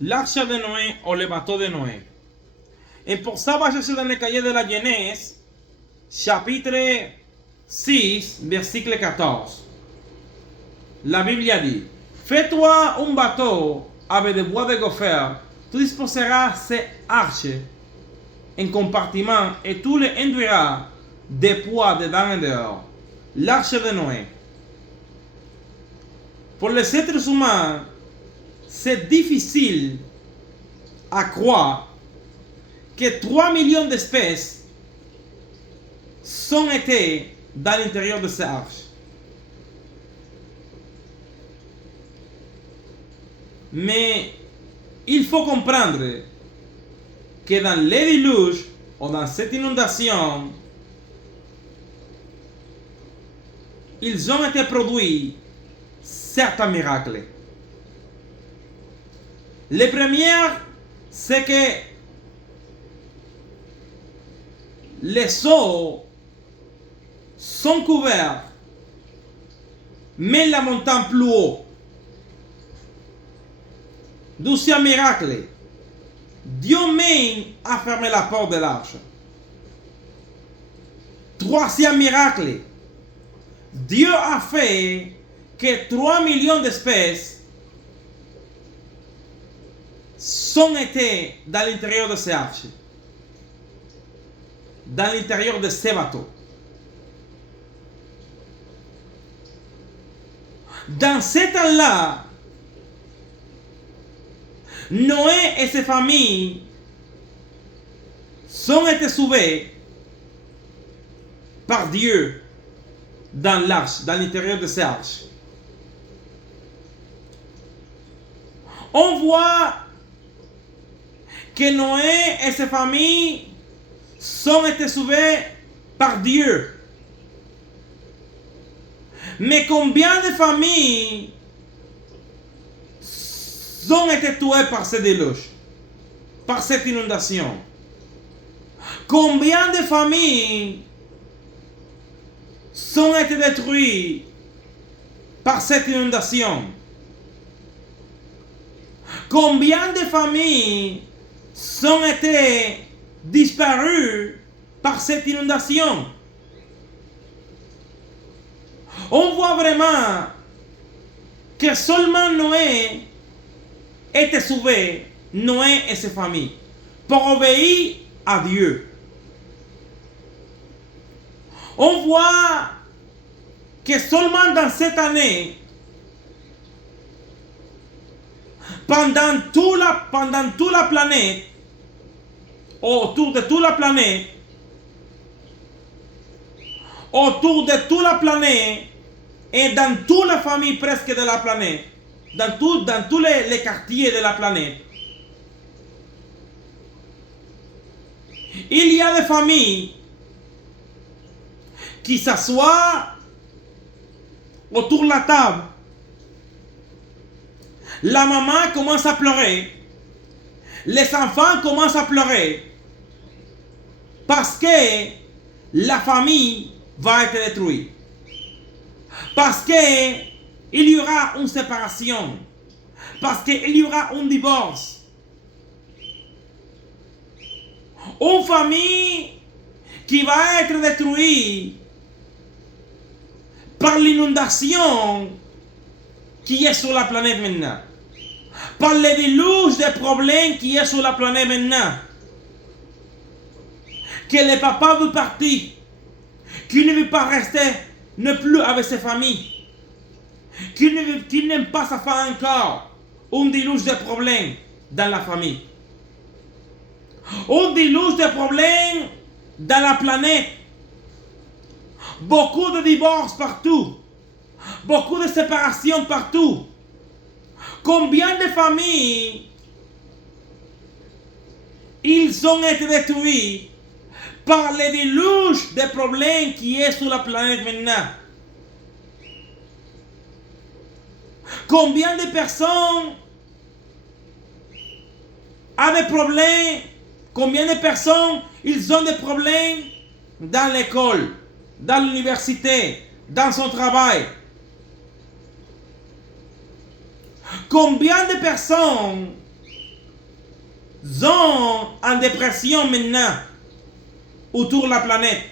l'arche de Noé ou le bateau de Noé. Et pour ça, va chercher dans le cahier de la Genèse, chapitre 6, verset 14. La Bible a dit: fais-toi un bateau avec des bois de gopher, tu disposeras ces arches en compartiments et tu les induiras des poids dedans et dehors. L'arche de Noé. Pour les êtres humains, c'est difficile à croire que 3 millions d'espèces sont été dans l'intérieur de ces arches. Mais il faut comprendre que dans les déluges ou dans cette inondation, ils ont été produits certains miracles. Le premier, c'est que les eaux sont couvertes, mais la montagne plus haut. Deuxième miracle, Dieu même a fermé la porte de l'arche. Troisième miracle, Dieu a fait que 3 millions d'espèces sont été dans l'intérieur de ces arches, dans l'intérieur de ces bateaux. Dans ce temps-là, Noé et ses familles sont été sauvés par Dieu dans l'arche, dans l'intérieur de ces arches. On voit que Noé et ses familles sont été sauvés par Dieu. Mais combien de familles ont été tuées par ce déluge, par cette inondation? Combien de familles ont été détruites par cette inondation? Combien de familles ont été disparues par cette inondation? On voit vraiment que seulement Noé était sauvé, Noé et ses familles, pour obéir à Dieu. On voit que seulement dans cette année, pendant toute la planète, autour de toute la planète, et dans toute la famille presque de la planète, dans tous les quartiers de la planète, il y a des familles qui s'assoient autour de la table. La maman commence à pleurer. Les enfants commencent à pleurer. Parce que la famille va être détruite. Parce que il y aura une séparation. Parce qu'il y aura un divorce. Une famille qui va être détruite par l'inondation qui est sur la planète maintenant. Par le déluge de problèmes qui est sur la planète maintenant. Que le papa veut partir. Qu'il ne veut pas rester ne plus avec ses familles. Qu'il n'aime pas sa femme encore. Un déluge de problèmes dans la famille. Un déluge de problèmes dans la planète. Beaucoup de divorces partout. Beaucoup de séparations partout. Combien de familles ils ont été détruits par le déluge de problèmes qui est sur la planète maintenant. Combien de personnes ont des problèmes? Combien de personnes ils ont des problèmes dans l'école, dans l'université, dans son travail? Combien de personnes sont en dépression maintenant autour de la planète?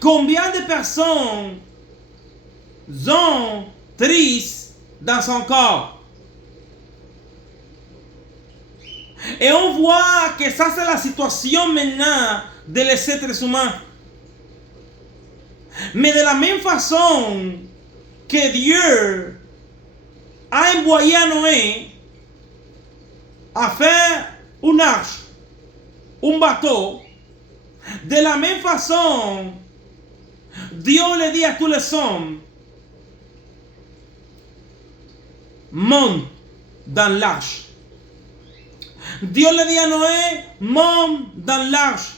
Combien de personnes sont tristes dans son corps? Et on voit que ça c'est la situation maintenant de les êtres humains. Mais de la même façon que Dieu a envoyé à Noé à faire une arche, un bateau, de la même façon, Dieu le dit à tous les hommes, monte dans l'arche. Dieu le dit à Noé, monte dans l'arche.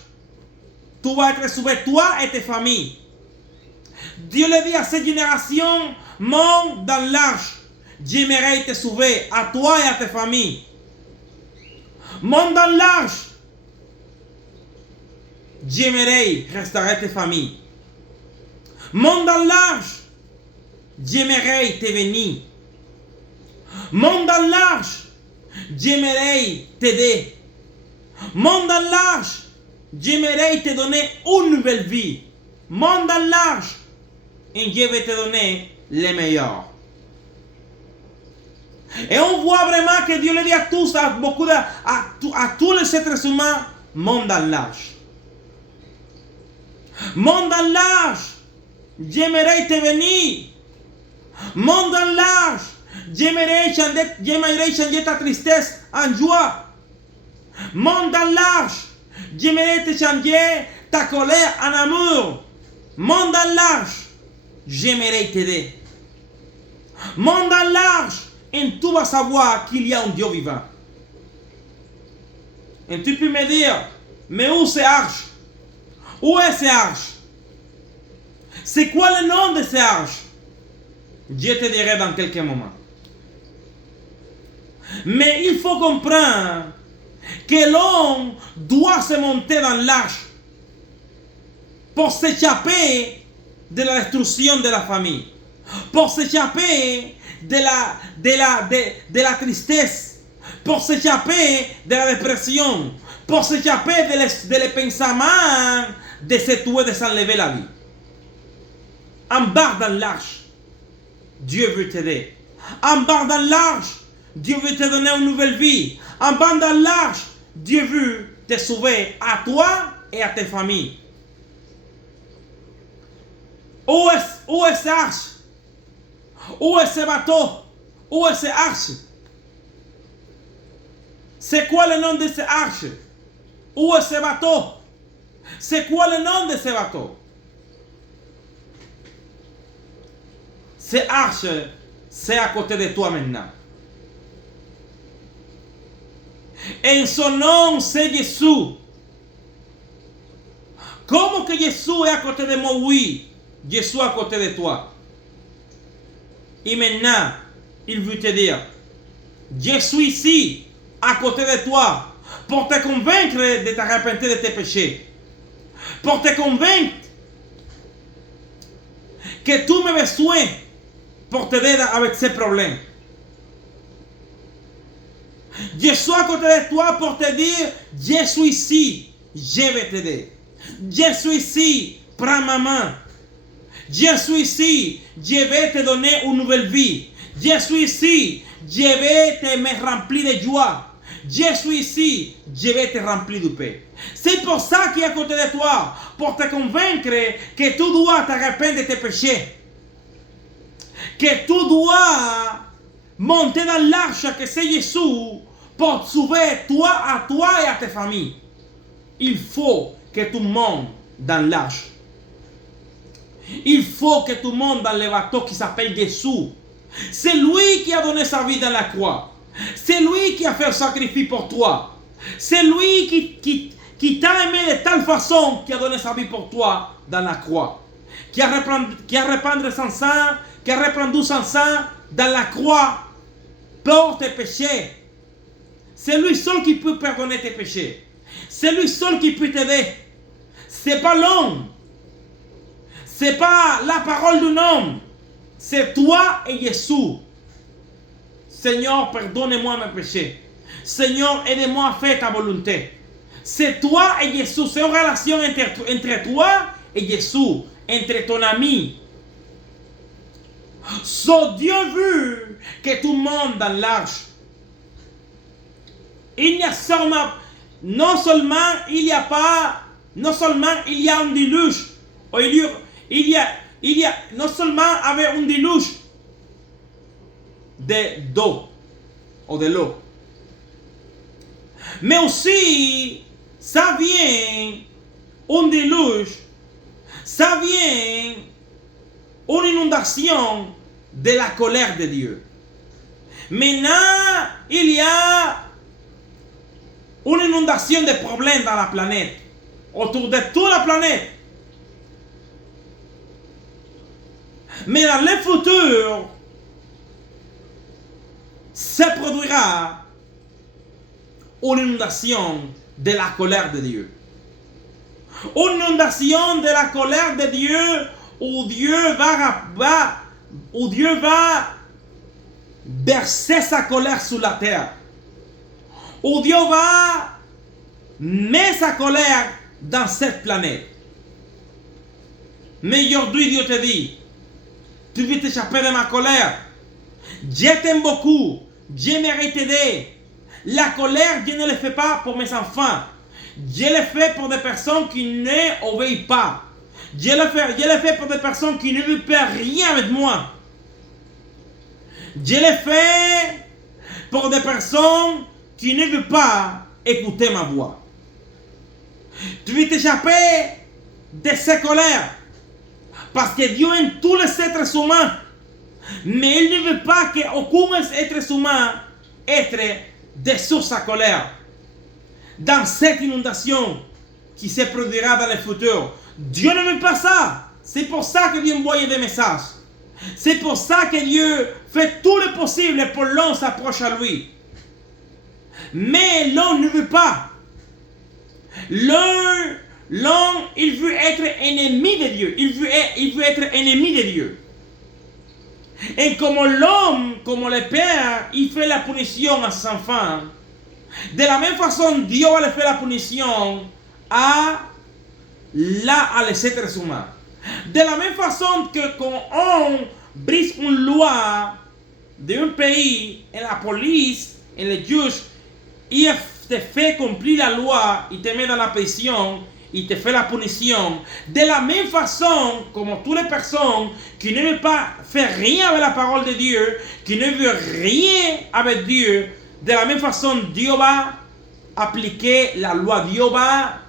Tu vas être sauvé, toi et tes familles. Dieu le dit à cette génération, monte dans l'arche. J'aimerais te sauver, à toi et à tes familles. Monte dans l'arche. J'aimerais restaurer tes familles. Monte dans l'arche. J'aimerais te bénir. Monte dans l'arche. J'aimerais t'aider. Monte dans l'arche. J'aimerais te donner une nouvelle vie. Monte dans l'arche. Et je vais te donner les meilleurs. Et on voit vraiment que Dieu le dit à tous, à tous les êtres humains, monte dans l'arche. Monte dans l'arche. J'aimerais te bénir. Monte dans l'arche. J'aimerais changer ta tristesse en joie. Monte dans l'arche. J'aimerais te changer ta colère en amour. Monte dans l'arche. J'aimerais t'aider. Monte dans l'arche. Et tu vas savoir qu'il y a un Dieu vivant. Et tu peux me dire, mais où c'est arche? Où est cette arche? C'est quoi le nom de cette arche? Je te dirai dans quelques moments. Mais il faut comprendre que l'homme doit se monter dans l'arche pour s'échapper de la destruction de la famille, pour s'échapper de la tristesse, pour s'échapper de la dépression, pour s'échapper de les pensaments de se tuer, de s'enlever la vie. Embarque dans l'arche. Dieu veut t'aider. Embarque dans l'arche. Dieu veut te donner une nouvelle vie. Embarque dans l'arche. Dieu veut te sauver à toi et à tes familles. Où est cette arche? Où est ce bateau? Où est cette arche? C'est quoi le nom de cette arche? Où est ce bateau? C'est quoi le nom de ce bateau? Cette arche, c'est à côté de toi maintenant. Et son nom, c'est Jésus. Comment que Jésus est à côté de moi? Oui, Jésus est à côté de toi. Et maintenant, il veut te dire, je suis ici, à côté de toi, pour te convaincre de t'arrêter de tes péchés. Pour te convaincre que tu me besoin pour t'aider avec ces problèmes. Je suis à côté de toi pour te dire, je suis ici, je vais t'aider. Je suis ici, prends ma main. Je suis ici, je vais te donner une nouvelle vie. Je suis ici, je vais te me remplir de joie. Je suis ici, je vais te remplir de paix. C'est pour ça qu'il est à côté de toi, pour te convaincre que tu dois t'arrêter de tes péchés. Que tu dois monter dans l'arche que c'est Jésus pour te sauver toi et à tes familles. Il faut que tu montes dans l'arche. Il faut que tu montes dans le bateau qui s'appelle Jésus. C'est lui qui a donné sa vie dans la croix. C'est lui qui a fait le sacrifice pour toi. C'est lui qui t'a aimé de telle façon qui a donné sa vie pour toi dans la croix. Qui a répandu son sang, qui a répandu son sang dans la croix pour tes péchés. C'est lui seul qui peut pardonner tes péchés. C'est lui seul qui peut t'aider. C'est pas l'homme. C'est pas la parole d'un homme. C'est toi et Jésus. Seigneur, pardonne-moi mes péchés. Seigneur, aide-moi à faire ta volonté. C'est toi et Jésus. C'est une relation entre toi et Jésus, entre ton ami. So Dieu veut que tout le monde dans l'arche. Il n'y a seulement, non seulement il y a un déluge, non seulement avec un déluge d'eau ou de l'eau, mais aussi ça vient un déluge, ça vient une inondation de la colère de Dieu. Maintenant, il y a une inondation de problèmes dans la planète, autour de toute la planète. Mais dans le futur, se produira une inondation de la colère de Dieu. Une inondation de la colère de Dieu où Dieu va verser sa colère sur la terre. Où Dieu va mettre sa colère dans cette planète. Mais aujourd'hui, Dieu te dit, tu veux t'échapper de ma colère. Je t'aime beaucoup. Je mérite d'aider. La colère, je ne le fais pas pour mes enfants. Je le fais pour des personnes qui n'obéissent pas. Je le fais pour des personnes qui ne veulent rien avec moi. Je le fais pour des personnes qui ne veulent pas écouter ma voix. Tu veux t'échapper de ces colères. Parce que Dieu aime tous les êtres humains. Mais il ne veut pas qu'aucun être humain être dessous sa colère. Dans cette inondation qui se produira dans le futur. Dieu ne veut pas ça. C'est pour ça que Dieu envoie des messages. C'est pour ça que Dieu fait tout le possible pour l'homme s'approche à lui. Mais l'homme ne veut pas. L'homme, il veut être ennemi de Dieu. Il veut être ennemi de Dieu. Et comme l'homme, comme le père, il fait la punition à ses enfants, de la même façon, Dieu va faire la punition à les êtres humains. De la même façon que quand on brise une loi d'un pays, et la police, et les juges, ils te fait accomplir la loi, ils te mettent dans la prison, il te fait la punition. De la même façon, comme toutes les personnes qui ne veulent pas faire rien avec la parole de Dieu, qui ne veulent rien avec Dieu, de la même façon, Dieu va appliquer la loi. Dieu va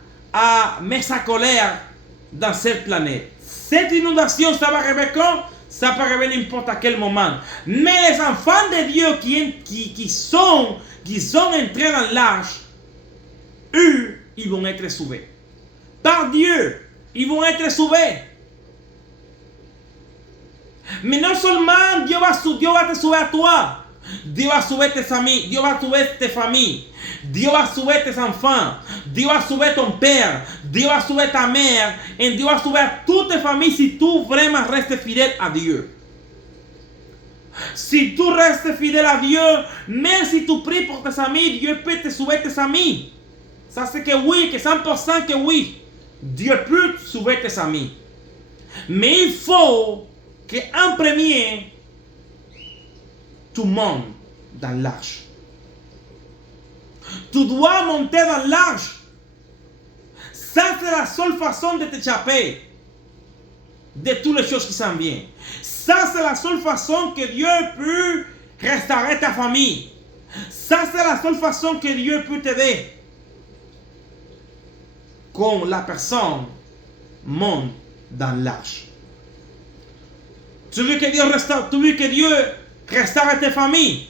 mettre sa colère dans cette planète. Cette inondation, ça va arriver quand? Ça peut arriver n'importe à quel moment. Mais les enfants de Dieu qui sont entrés dans l'arche, eux, ils vont être sauvés. Par Dieu, ils vont être sauvés. Mais non seulement Dieu va te sauver à toi, Dieu va sauver tes amis, Dieu va sauver tes familles, Dieu va sauver tes enfants, Dieu va sauver ton père, Dieu va sauver ta mère, et Dieu va sauver toutes tes familles si tu vraiment restes fidèle à Dieu. Si tu restes fidèle à Dieu, même si tu pries pour tes amis, Dieu peut te sauver tes amis. Ça c'est que oui, que 100% que oui. Dieu peut sauver tes amis. Mais il faut qu'en premier, tu montes dans l'arche. Tu dois monter dans l'arche. Ça, c'est la seule façon de t'échapper de toutes les choses qui s'en viennent. Ça, c'est la seule façon que Dieu peut restaurer ta famille. Ça, c'est la seule façon que Dieu peut t'aider. Quand la personne monte dans l'arche. Tu veux que Dieu restaure tes familles.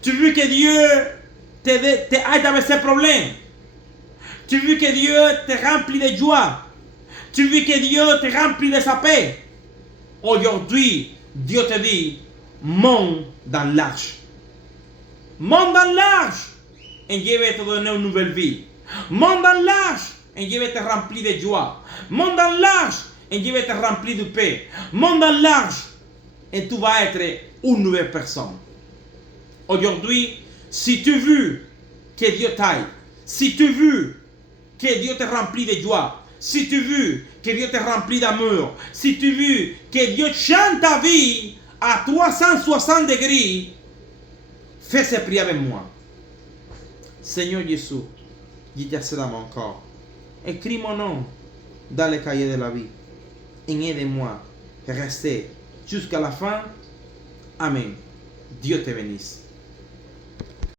Tu veux que Dieu t'aide avec ses problèmes. Tu veux que Dieu te remplit de joie. Tu veux que Dieu te remplit de sa paix. Aujourd'hui, Dieu te dit, monte dans l'arche. Monte dans l'arche. Et je vais te donner une nouvelle vie. Monte dans l'arche. Et je vais te remplir de joie. Monte dans l'arche. Et je vais te remplir de paix. Monte dans l'arche. Et tu vas être une nouvelle personne. Aujourd'hui, si tu veux que Dieu t'aide, si tu veux que Dieu te remplit de joie, si tu veux que Dieu te remplit d'amour, si tu veux que Dieu change ta vie à 360 degrés, fais cette prière avec moi. Seigneur Jésus, dis assez dans mon corps. Écris mon nom dans le cahier de la vie. Et aide-moi à rester jusqu'à la fin. Amen. Dieu te bénisse.